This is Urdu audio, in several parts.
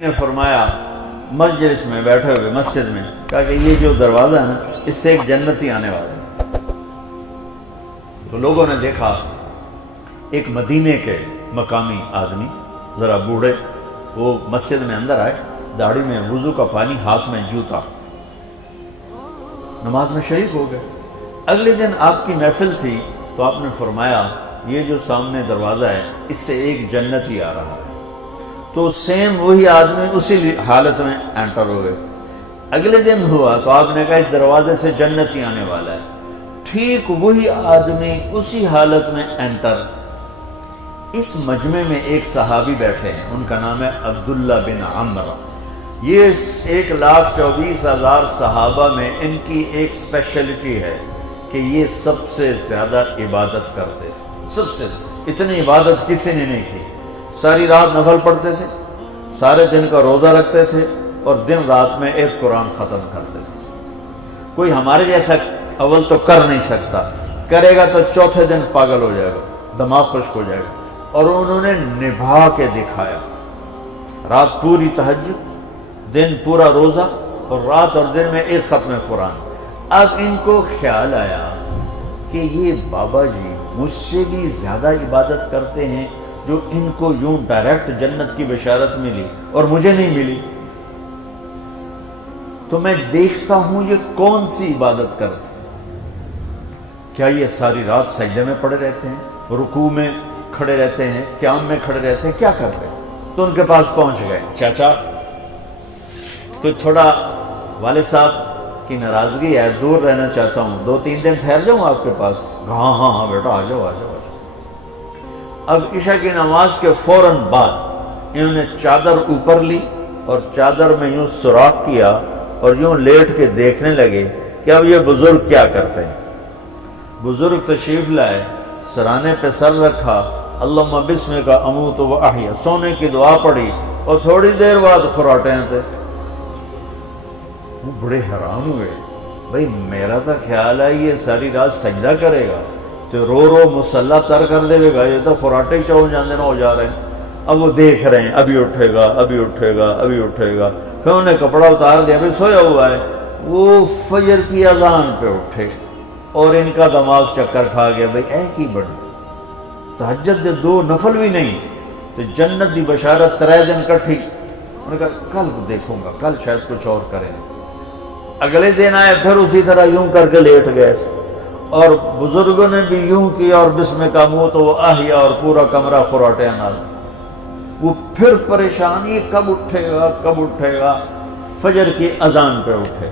نے فرمایا مجلس میں بیٹھے ہوئے مسجد میں کہا کہ یہ جو دروازہ ہے نا اس سے ایک جنتی آنے والا ہے۔ تو لوگوں نے دیکھا ایک مدینے کے مقامی آدمی ذرا بوڑھے، وہ مسجد میں اندر آئے، داڑھی میں وضو کا پانی، ہاتھ میں جوتا، نماز میں شریک ہو گئے۔ اگلے دن آپ کی محفل تھی تو آپ نے فرمایا یہ جو سامنے دروازہ ہے اس سے ایک جنتی آ رہا ہے۔ تو سیم وہی آدمی اسی حالت میں انٹر ہوئے۔ اگلے دن ہوا تو آپ نے کہا اس دروازے سے جنتی آنے والا ہے، ٹھیک وہی آدمی اسی حالت میں انٹر۔ اس مجمع میں ایک صحابی بیٹھے ہیں، ان کا نام ہے عبداللہ بن عمرو۔ یہ 1,24,000 صحابہ میں ان کی ایک اسپیشلٹی ہے کہ یہ سب سے زیادہ عبادت کرتے تھے، سب سے اتنی عبادت کسی نے نہیں کی۔ ساری رات نفل پڑھتے تھے، سارے دن کا روزہ رکھتے تھے اور دن رات میں ایک قرآن ختم کرتے تھے۔ کوئی ہمارے جیسا اول تو کر نہیں سکتا، کرے گا تو چوتھے دن پاگل ہو جائے گا، دماغ خشک ہو جائے گا، اور انہوں نے نبھا کے دکھایا۔ رات پوری تہجد، دن پورا روزہ، اور رات اور دن میں ایک ختم قرآن۔ اب ان کو خیال آیا کہ یہ بابا جی مجھ سے بھی زیادہ عبادت کرتے ہیں، جو ان کو یوں ڈائریکٹ جنت کی بشارت ملی اور مجھے نہیں ملی، تو میں دیکھتا ہوں یہ کون سی عبادت کرتے ہیں۔ کیا یہ ساری رات سجدے میں پڑے رہتے ہیں، رکوع میں کھڑے رہتے ہیں، قیام میں کھڑے رہتے ہیں، کیا کرتے ہیں؟ تو ان کے پاس پہنچ گئے، چاچا کوئی تھوڑا والد صاحب کی ناراضگی ہے، دور رہنا چاہتا ہوں، 2-3 دن ٹھہر جاؤں آپ کے پاس؟ ہاں ہاں ہاں بیٹا آ جاؤ آ جاؤ آ جاؤ۔ اب عشاء کی نماز کے فوراً بعد انہوں نے چادر اوپر لی اور چادر میں یوں سوراخ کیا اور یوں لیٹ کے دیکھنے لگے کہ اب یہ بزرگ کیا کرتے ہیں۔ بزرگ تشریف لائے، سرانے پہ سر رکھا، اللہم بسمک اموت و احیا، سونے کی دعا پڑھی، اور تھوڑی دیر بعد خراٹے تھے۔ وہ بڑے حیران ہوئے، بھئی میرا تو خیال ہے یہ ساری رات سجدہ کرے گا تو رو رو مصلی تر کر دے گا، یہ تو خراٹے چون جاندے نہ ہو جا رہے ہیں۔ اب وہ دیکھ رہے ہیں ابھی اٹھے گا ابھی اٹھے گا ابھی اٹھے گا، پھر انہوں نے کپڑا اتار دیا، بھئی سویا ہوا ہے۔ وہ فجر کی اذان پہ اٹھے اور ان کا دماغ چکر کھا گیا، بھئی اے کی بڑی تہجد دے 2 نفل بھی نہیں تو جنت دی بشارت 3 دن کٹھی۔ انہوں نے کہا کل دیکھوں گا، کل شاید کچھ اور کریں۔ اگلے دن آئے، پھر اسی طرح یوں کر کے لیٹ گئے، اور بزرگوں نے بھی یوں کیا، اور بسمک اموت و احیا، اور پورا کمرہ خراٹے نال۔ وہ پھر پریشان، یہ کب اٹھے گا کب اٹھے گا؟ فجر کی اذان پہ اٹھے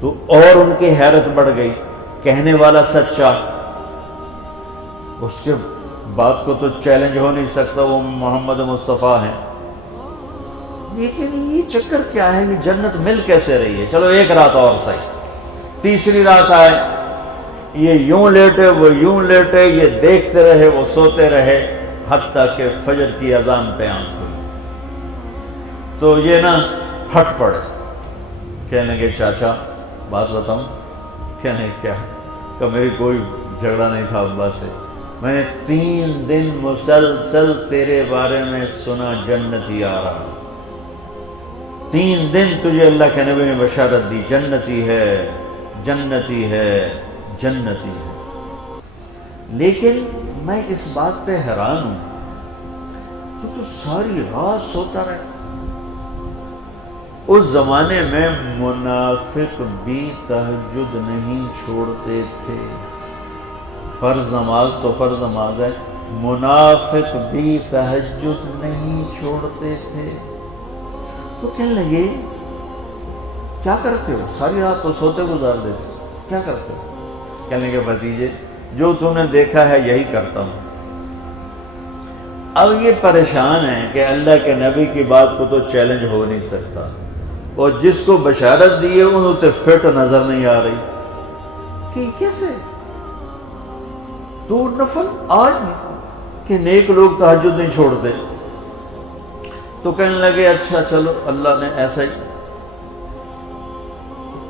تو اور ان کی حیرت بڑھ گئی، کہنے والا سچا، اس کے بات کو تو چیلنج ہو نہیں سکتا، وہ محمد مصطفیٰ ہیں، لیکن یہ چکر کیا ہے، یہ جنت مل کیسے رہی ہے؟ چلو ایک رات اور صحیح۔ تیسری رات آئے، یہ یوں لیٹے وہ یوں لیٹے، یہ دیکھتے رہے وہ سوتے رہے، حتیٰ کہ فجر کی اذان پہ آنکھ کھلی تو یہ نا پھٹ پڑے، کہنے لگے چاچا بات بتاؤں؟ کہنے کیا؟ کہ میری کوئی جھگڑا نہیں تھا ابا سے، میں نے 3 دن مسلسل تیرے بارے میں سنا جنتی آ رہا، 3 دن تجھے اللہ کے نبی نے بشارت دی، جنتی ہے جنتی ہے جنتی ہے، لیکن میں اس بات پہ حیران ہوں تو ساری رات سوتا رہتا۔ اس زمانے میں منافق بھی تہجد نہیں چھوڑتے تھے، فرض نماز تو فرض نماز ہے، منافق بھی تہجد نہیں چھوڑتے تھے۔ تو کہنے لگے کیا کرتے ہو؟ ساری رات تو سوتے گزار دیتے، کیا کرتے ہو؟ کہنے لگے بھتیجے جو تم نے دیکھا ہے یہی کرتا ہوں۔ اب یہ پریشان ہے کہ اللہ کے نبی کی بات کو تو چیلنج ہو نہیں سکتا، اور جس کو بشارت دی ہے انہوں تے فٹ نظر نہیں آ رہی کہ کیسے 2 نفل آج کہ نیک لوگ تہجد نہیں چھوڑتے۔ تو کہنے لگے اچھا چلو اللہ نے ایسا ہی،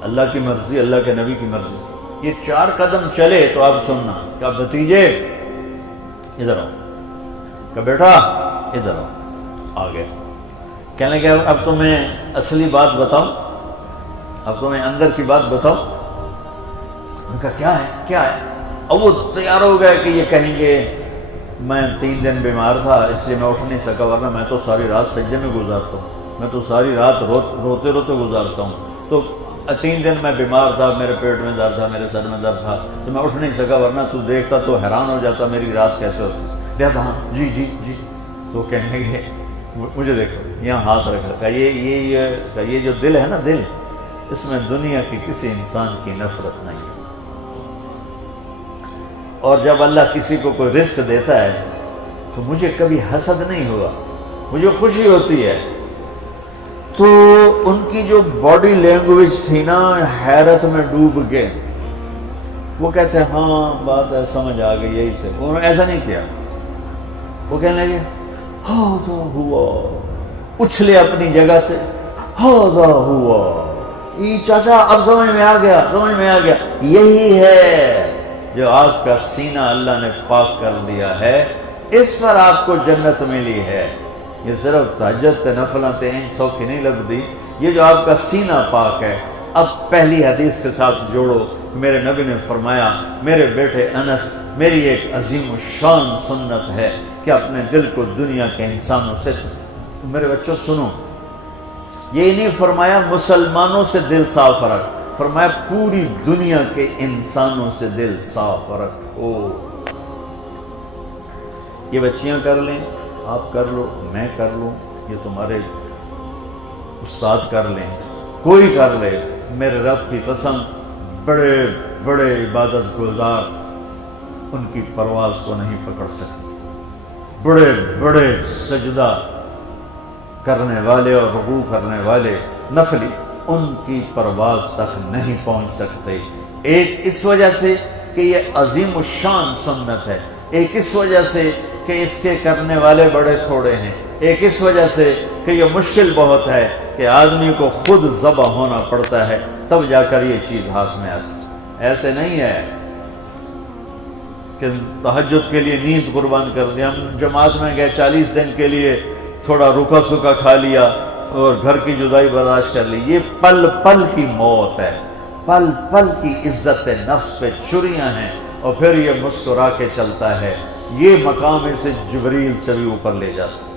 اللہ کی مرضی، اللہ کے نبی کی مرضی۔ یہ 4 قدم چلے تو آپ سننا، کہا بھتیجے ادھر آؤ، کہا بیٹا ادھر آؤ، آ گئے۔ کہنے لگے اب تو میں اصلی بات بتاؤں، اب تو میں اندر کی بات بتاؤں. ان کا کیا ہے کیا ہے؟ اب وہ تیار ہو گئے کہ یہ کہیں گے میں 3 دن بیمار تھا اس لیے میں اٹھ نہیں سکا، ورنہ میں تو ساری رات سجدے میں گزارتا ہوں، میں تو ساری رات روتے روتے گزارتا ہوں. تو 3 دن میں بیمار تھا، میرے پیٹ میں درد تھا، میرے سر میں درد تھا، تو میں اٹھ نہیں سکا، ورنہ تو دیکھتا تو حیران ہو جاتا میری رات کیسے ہوتی. کہتا ہاں جی جی جی. تو کہنے لگے مجھے دیکھو یہاں ہاتھ رکھ رکھا، یہ جو دل ہے نا، دل اس میں دنیا کی کسی انسان کی نفرت نہیں ہے. اور جب اللہ کسی کو کوئی رزق دیتا ہے تو مجھے کبھی حسد نہیں ہوا، مجھے خوشی ہوتی ہے. تو ان کی جو باڈی لینگویج تھی نا، حیرت میں ڈوب کے وہ کہتے ہیں ہاں بات ہے سمجھ آ گئی یہی سے. انہوں نے ایسا نہیں کیا، وہ کہنے لگے ہاذا ہوا، اچھلے اپنی جگہ سے، ہاذا ہوا، یہ چاچا اب سمجھ میں آ گیا، سمجھ میں آ گیا. یہی ہے جو آپ کا سینہ اللہ نے پاک کر دیا ہے، اس پر آپ کو جنت ملی ہے. یہ صرف تہجد نفلاں تین سوکھی نہیں لگتی، یہ جو آپ کا سینہ پاک ہے. اب پہلی حدیث کے ساتھ جوڑو، میرے نبی نے فرمایا میرے بیٹے انس، میری ایک عظیم الشان سنت ہے کہ اپنے دل کو دنیا کے انسانوں سے، میرے بچوں سنو، یہ نہیں فرمایا مسلمانوں سے دل صاف رکھ، فرمایا پوری دنیا کے انسانوں سے دل صاف رکھو. یہ بچیاں کر لیں، آپ کر لو، میں کر لوں، یہ تمہارے استاد کر لیں، کوئی کر لے، میرے رب کی قسم بڑے بڑے عبادت گزار ان کی پرواز کو نہیں پکڑ سکتے. بڑے بڑے سجدہ کرنے والے اور رکوع کرنے والے نفلی ان کی پرواز تک نہیں پہنچ سکتے. ایک اس وجہ سے کہ یہ عظیم الشان سنت ہے، ایک اس وجہ سے کہ اس کے کرنے والے بڑے تھوڑے ہیں، ایک اس وجہ سے کہ یہ مشکل بہت ہے کہ آدمی کو خود ذبح ہونا پڑتا ہے تب جا کر یہ چیز ہاتھ میں آتی. ایسے نہیں ہے کہ تہجد کے لیے نیند قربان کر دی. ہم جماعت میں گئے 40 دن کے لیے تھوڑا روکا سکا کھا لیا اور گھر کی جدائی برداشت کر لی. یہ پل پل کی موت ہے، پل پل کی عزت نفس پہ چھریاں ہیں، اور پھر یہ مسکرا کے چلتا ہے. یہ مقام اسے جبریل سے بھی اوپر لے جاتا ہے.